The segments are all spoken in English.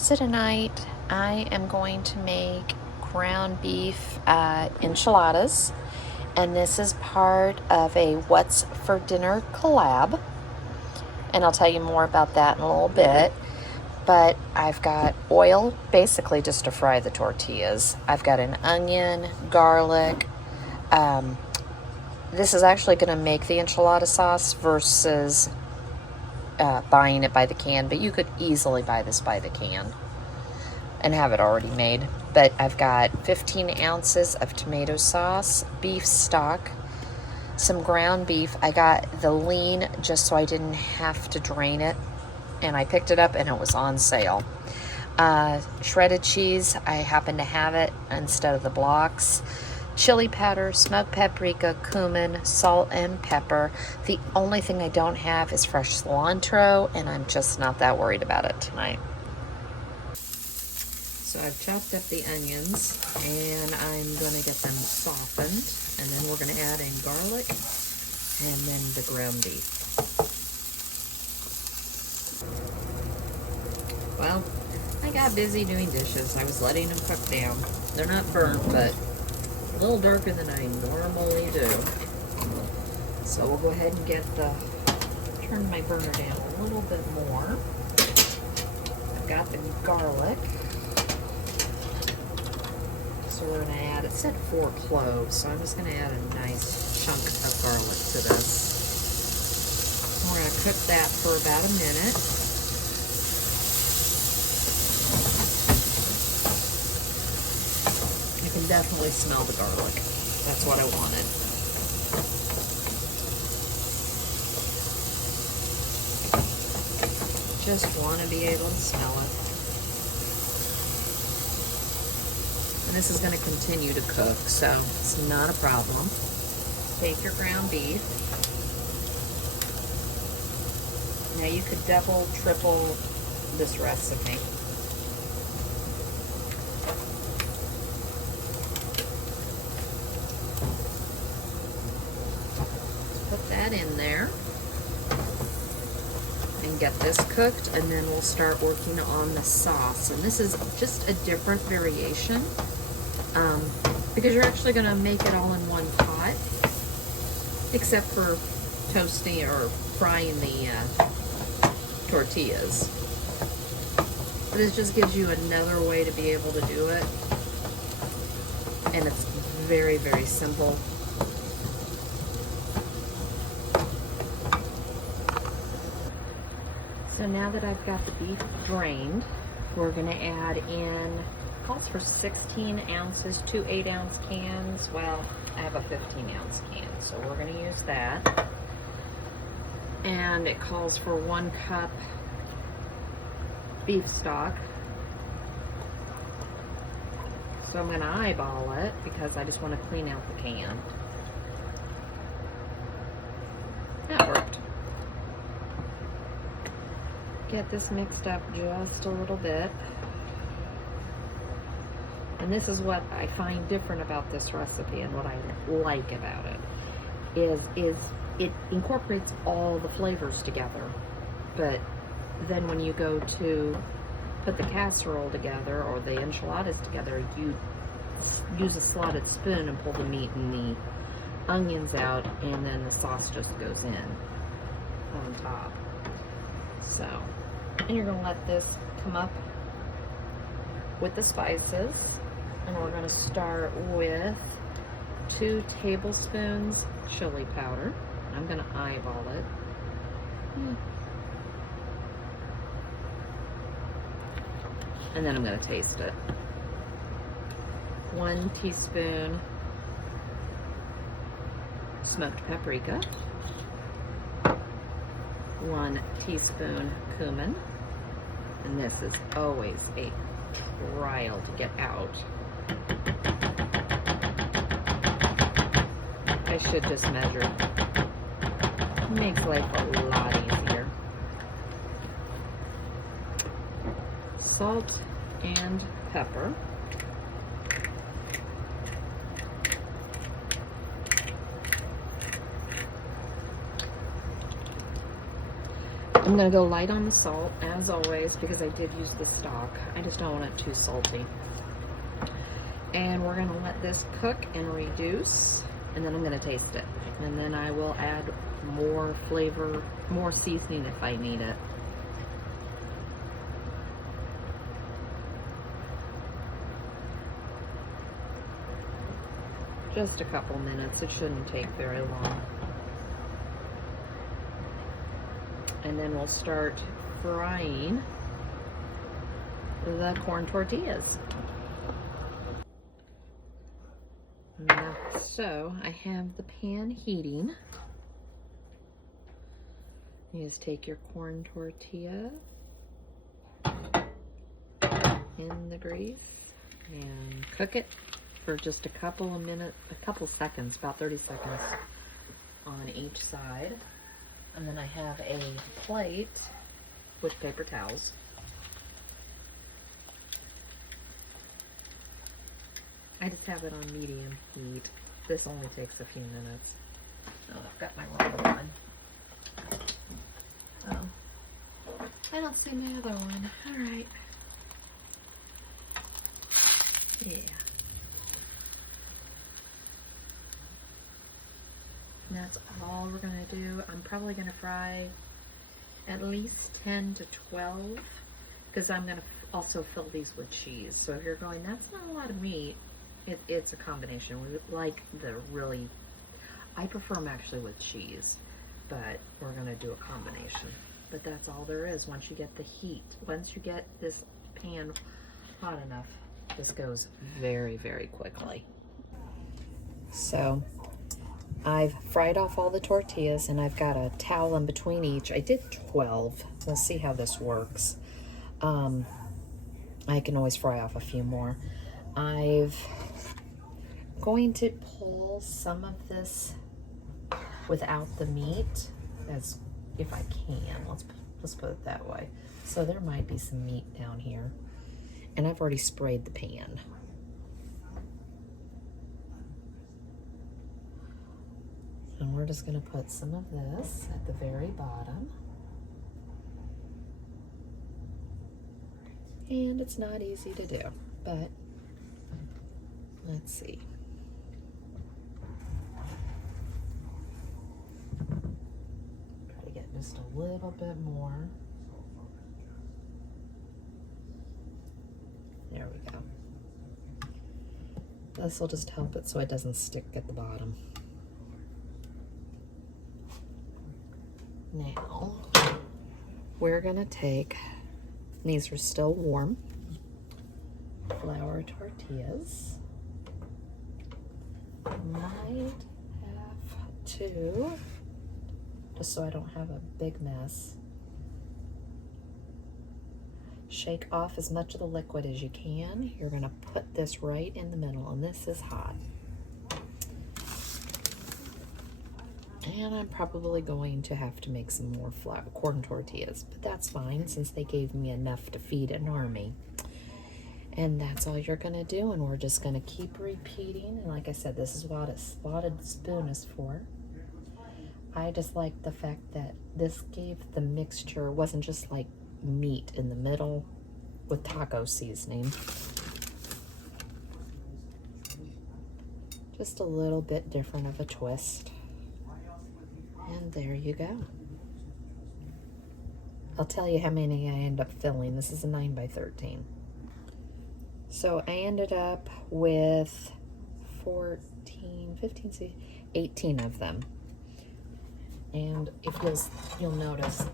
So tonight I am going to make ground beef enchiladas, and this is part of a What's for Dinner collab, and I'll tell you more about that in a little bit. But I've got oil basically just to fry the tortillas. I've got an onion, garlic. This is actually going to make the enchilada sauce versus buying it by the can, but you could easily buy this by the can and have it already made. But I've got 15 ounces of tomato sauce, beef stock, some ground beef. I got the lean just so I didn't have to drain it, and I picked it up and it was on sale. Shredded cheese, I happen to have it instead of the blocks. Chili powder, smoked paprika, cumin, salt, and pepper. The only thing I don't have is fresh cilantro, and I'm just not that worried about it tonight. So I've chopped up the onions, and I'm going to get them softened, and then we're going to add in garlic, and then the ground beef. Well, I got busy doing dishes. I was letting them cook down. They're not burnt, but a little darker than I normally do. So we'll go ahead and turn my burner down a little bit more. I've got the garlic. So we're going to add, it said 4 cloves, so I'm just going to add a nice chunk of garlic to this. We're going to cook that for about a minute. I can definitely smell the garlic. That's what I wanted. Just want to be able to smell it. And this is going to continue to cook, so it's not a problem. Take your ground beef. Now you could double, triple this recipe. Put that in there and get this cooked, and then we'll start working on the sauce. And this is just a different variation. Because you're actually going to make it all in one pot, except for toasting or frying the tortillas. This just gives you another way to be able to do it, and it's very, very simple. So now that I've got the beef drained, we're going to add in, calls for 16 ounces, 2 8-ounce cans. Well, I have a 15-ounce can, so we're going to use that. And it calls for 1 cup beef stock. So I'm going to eyeball it because I just want to clean out the can. That worked. Get this mixed up just a little bit. And this is what I find different about this recipe, and what I like about it is it incorporates all the flavors together. But then when you go to put the casserole together or the enchiladas together, you use a slotted spoon and pull the meat and the onions out, and then the sauce just goes in on top. So, and you're going to let this come up with the spices. And we're going to start with 2 tablespoons chili powder. I'm going to eyeball it. And then I'm going to taste it. 1 teaspoon smoked paprika. 1 teaspoon cumin. And this is always a trial to get out. I should just measure. Makes life a lot easier. Salt and pepper. I'm going to go light on the salt, as always, because I did use the stock. I just don't want it too salty. And we're going to let this cook and reduce, and then I'm going to taste it. And then I will add more flavor, more seasoning if I need it. Just a couple minutes. It shouldn't take very long. And then we'll start frying the corn tortillas. Now, so I have the pan heating. You just take your corn tortilla in the grease and cook it for just a couple of minutes, a couple seconds, about 30 seconds on each side. And then I have a plate with paper towels. I just have it on medium heat. This only takes a few minutes. Oh, I've got my wrong one. Oh, I don't see my other one. All right. Yeah. And that's all we're gonna do. I'm probably gonna fry at least 10 to 12 because I'm gonna also fill these with cheese. So if you're going, that's not a lot of meat, it's a combination. We like the really, I prefer them actually with cheese, but we're gonna do a combination. But that's all there is. Once you get the heat, once you get this pan hot enough, this goes very, very quickly. So I've fried off all the tortillas and I've got a towel in between each. I did 12. We'll see how this works. I can always fry off a few more. I'm going to pull some of this without the meat, as if I can. Let's put it that way. So there might be some meat down here. And I've already sprayed the pan. And we're just gonna put some of this at the very bottom. And it's not easy to do, but let's see. Try to get just a little bit more. There we go. This will just help it so it doesn't stick at the bottom. Now, we're gonna take, these are still warm, flour tortillas. Might have to, just so I don't have a big mess, shake off as much of the liquid as you can. You're gonna put this right in the middle, and this is hot. And I'm probably going to have to make some more corn tortillas, but that's fine since they gave me enough to feed an army. And that's all you're gonna do, and we're just gonna keep repeating. And like I said, this is what a slotted spoon is for. I just like the fact that this gave the mixture, wasn't just like meat in the middle with taco seasoning. Just a little bit different of a twist. And there you go. I'll tell you how many I end up filling. This is a 9 by 13. So I ended up with 14, 15, 18 of them. And if you'll notice,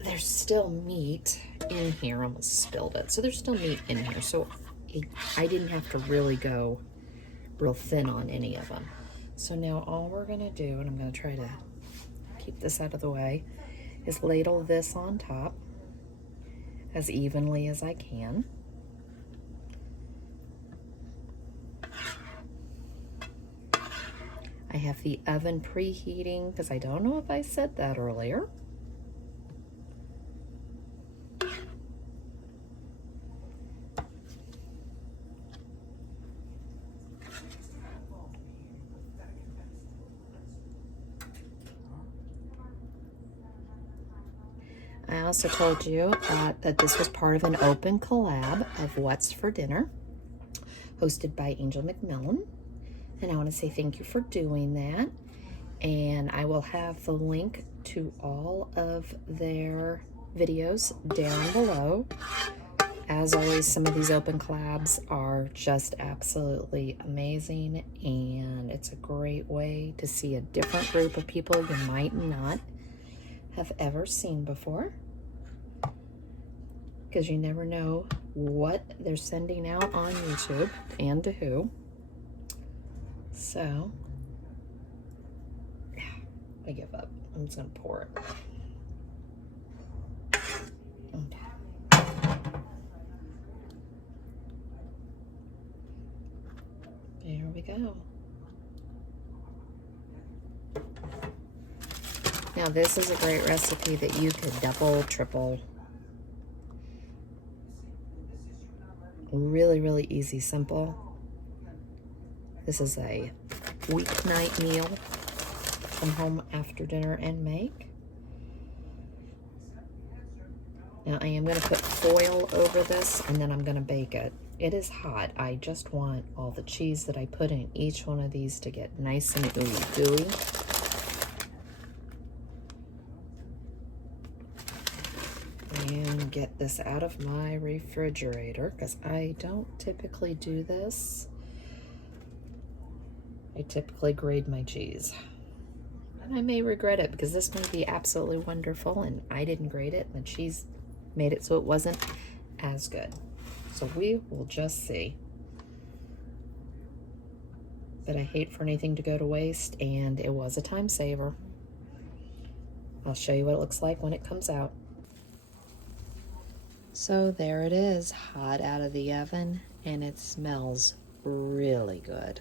there's still meat in here. I almost spilled it. So there's still meat in here. So I didn't have to really go real thin on any of them. So now all we're gonna do, and I'm gonna try to keep this out of the way, is ladle this on top as evenly as I can. I have the oven preheating because I don't know if I said that earlier. I also told you that this was part of an open collab of What's for Dinner, hosted by Angel McMillan. And I want to say thank you for doing that. And I will have the link to all of their videos down below. As always, some of these open collabs are just absolutely amazing, and it's a great way to see a different group of people you might not have ever seen before, because you never know what they're sending out on YouTube and to who. So, yeah, I give up. I'm just gonna pour it. Okay. There we go. Now this is a great recipe that you could double, triple. Really, really easy, simple. This is a weeknight meal. Come home after dinner and make. Now I am going to put foil over this, and then I'm going to bake it. It is hot. I just want all the cheese that I put in each one of these to get nice and ooey gooey. And get this out of my refrigerator, because I don't typically do this. I typically grade my cheese. And I may regret it, because this may be absolutely wonderful and I didn't grade it, and the cheese made it so it wasn't as good. So we will just see. But I hate for anything to go to waste, and it was a time saver. I'll show you what it looks like when it comes out. So there it is, hot out of the oven, and it smells really good.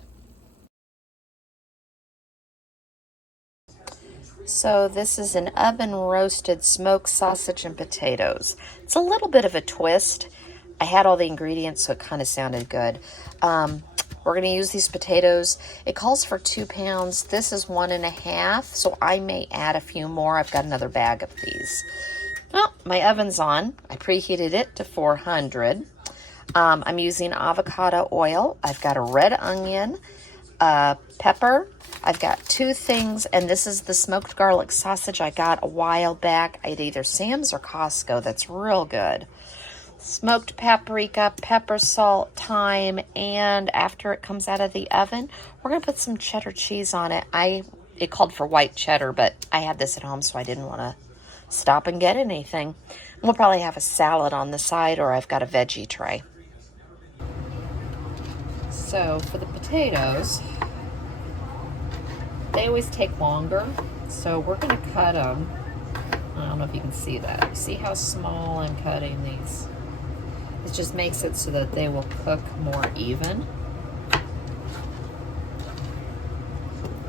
So this is an oven roasted smoked sausage and potatoes. It's a little bit of a twist. I had all the ingredients, so it kind of sounded good. We're going to use these potatoes. It calls for 2 pounds. This is 1.5, so I may add a few more. I've got another bag of these. Well, my oven's on. I preheated it to 400. I'm using avocado oil. I've got a red onion, pepper. I've got 2 things, and this is the smoked garlic sausage I got a while back at either Sam's or Costco. That's real good. Smoked paprika, pepper, salt, thyme, and after it comes out of the oven, we're going to put some cheddar cheese on it. It called for white cheddar, but I had this at home, so I didn't want to stop and get anything. We'll probably have a salad on the side, or I've got a veggie tray. So for the potatoes, they always take longer, so we're going to cut them. I don't know if you can see that. See how small I'm cutting these? It just makes it so that they will cook more even.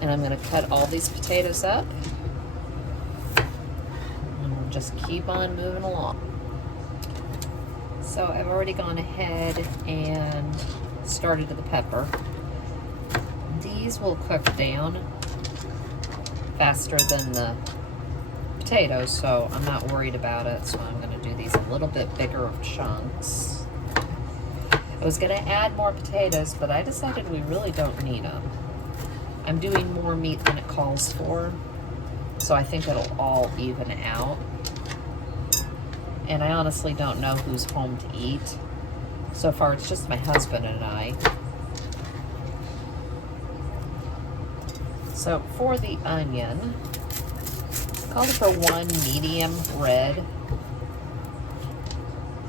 And I'm going to cut all these potatoes up. And we'll just keep on moving along. So I've already gone ahead and started with the pepper. These will cook down faster than the potatoes, so I'm not worried about it. So I'm going to do these a little bit bigger of chunks. I was going to add more potatoes, but I decided we really don't need them. I'm doing more meat than it calls for, so I think it'll all even out. And I honestly don't know who's home to eat. So far, it's just my husband and I. So for the onion, called for 1 medium red.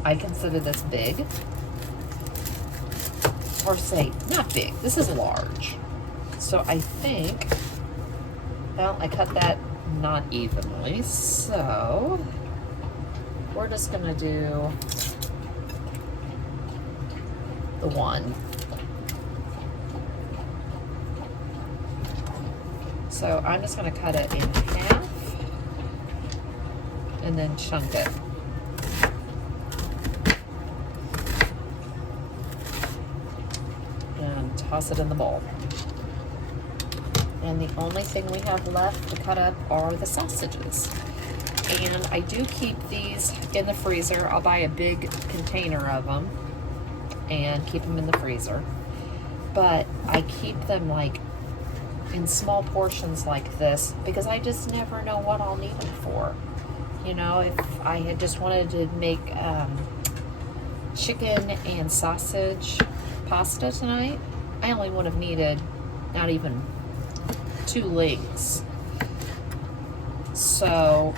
I consider this big. Or say, not big, this is large. So I think, well, I cut that not evenly, so we're just gonna do the 1. So I'm just gonna cut it in half and then chunk it. And toss it in the bowl. And the only thing we have left to cut up are the sausages. And I do keep these in the freezer. I'll buy a big container of them and keep them in the freezer. But I keep them like in small portions like this because I just never know what I'll need them for. You know, if I had just wanted to make chicken and sausage pasta tonight, I only would have needed not even 2 legs. So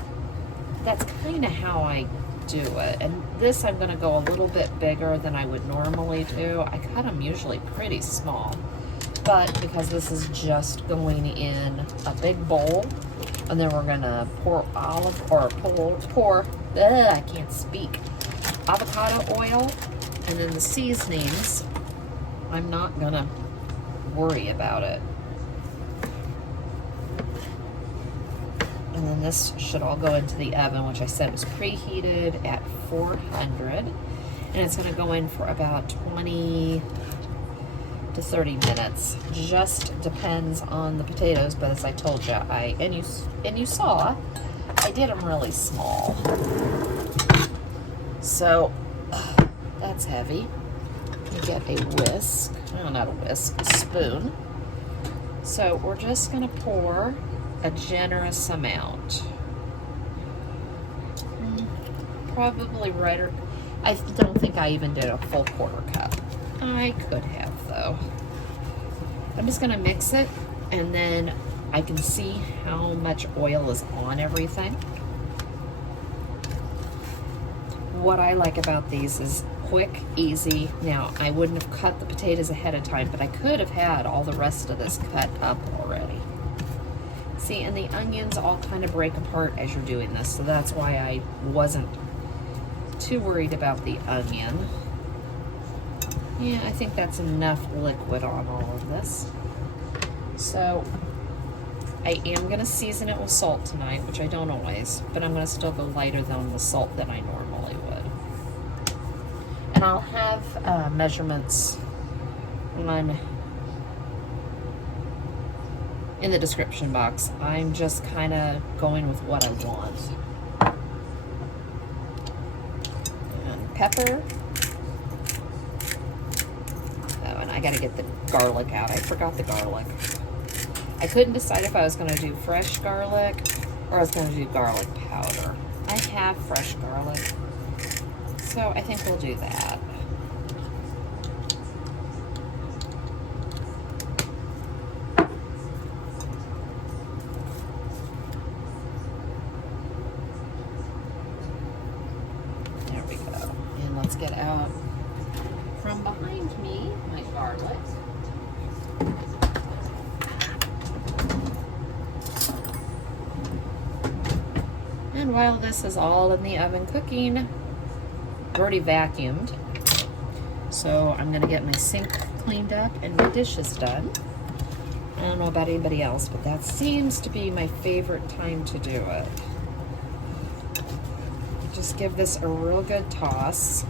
that's kind of how I do it. And this I'm going to go a little bit bigger than I would normally do. I cut them usually pretty small, but because this is just going in a big bowl, and then we're going to pour I can't speak, avocado oil, and then the seasonings, I'm not going to worry about it. And then this should all go into the oven, which I said was preheated at 400. And it's going to go in for about 20 to 30 minutes. Just depends on the potatoes, but as I told you, and you saw, I did them really small. So that's heavy. You get a whisk, no, not a whisk, a spoon. So we're just going to pour a generous amount. Probably right, or I don't think I even did a full quarter cup. I could have though. I'm just gonna mix it and then I can see how much oil is on everything. What I like about these is quick, easy. Now, I wouldn't have cut the potatoes ahead of time, but I could have had all the rest of this cut up already. See, and the onions all kind of break apart as you're doing this, so that's why I wasn't too worried about the onion. Yeah, I think that's enough liquid on all of this. So I am going to season it with salt tonight, which I don't always, but I'm going to still go lighter than the salt than I normally would. And I'll have measurements in the description box. I'm just kind of going with what I want. And pepper. Oh, and I got to get the garlic out. I forgot the garlic. I couldn't decide if I was going to do fresh garlic or I was going to do garlic powder. I have fresh garlic, so I think we'll do that. There we go. And let's get out from behind me my garlic. And while this is all in the oven cooking, I've already vacuumed. So I'm gonna get my sink cleaned up and my dishes done. I don't know about anybody else, but that seems to be my favorite time to do it. Just give this a real good toss.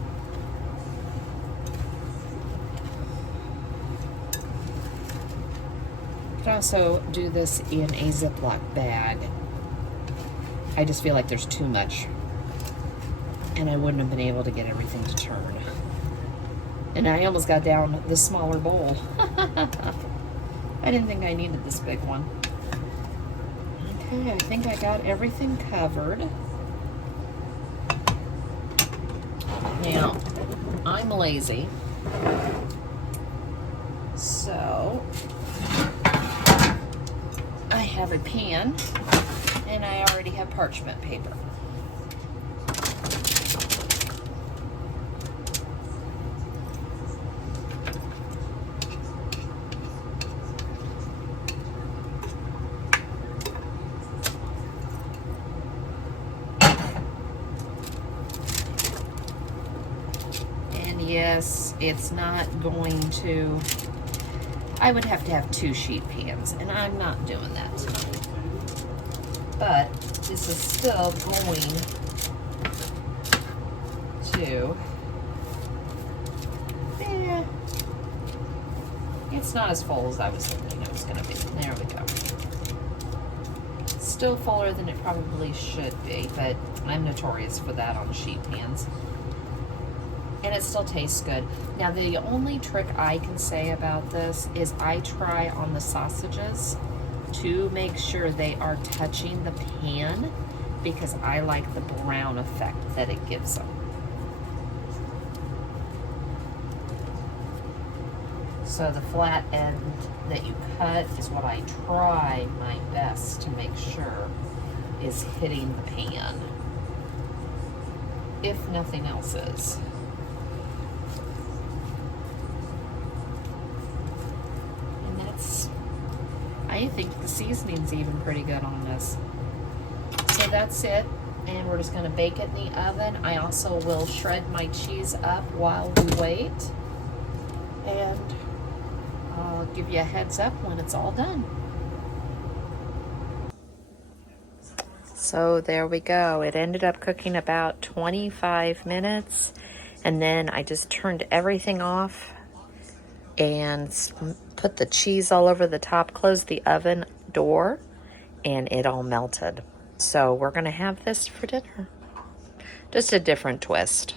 You can also do this in a Ziploc bag. I just feel like there's too much, and I wouldn't have been able to get everything to turn. And I almost got down the smaller bowl. I didn't think I needed this big one. Okay, I think I got everything covered. Now, I'm lazy, so I have a pan. And I already have parchment paper. And yes, it's not going to, I would have to have 2 sheet pans, and I'm not doing that tonight. But this is still going to, it's not as full as I was thinking it was going to be. There we go. still fuller than it probably should be, but I'm notorious for that on sheet pans. And it still tastes good. Now, the only trick I can say about this is I try on the sausages to make sure they are touching the pan, because I like the brown effect that it gives them. So the flat end that you cut is what I try my best to make sure is hitting the pan, if nothing else is. And that's, I think the seasoning's even pretty good on this. So that's it, and we're just gonna bake it in the oven. I also will shred my cheese up while we wait, and I'll give you a heads up when it's all done. So there we go. It ended up cooking about 25 minutes, and then I just turned everything off and put the cheese all over the top, closed the oven door, and it all melted. So we're gonna have this for dinner. Just a different twist.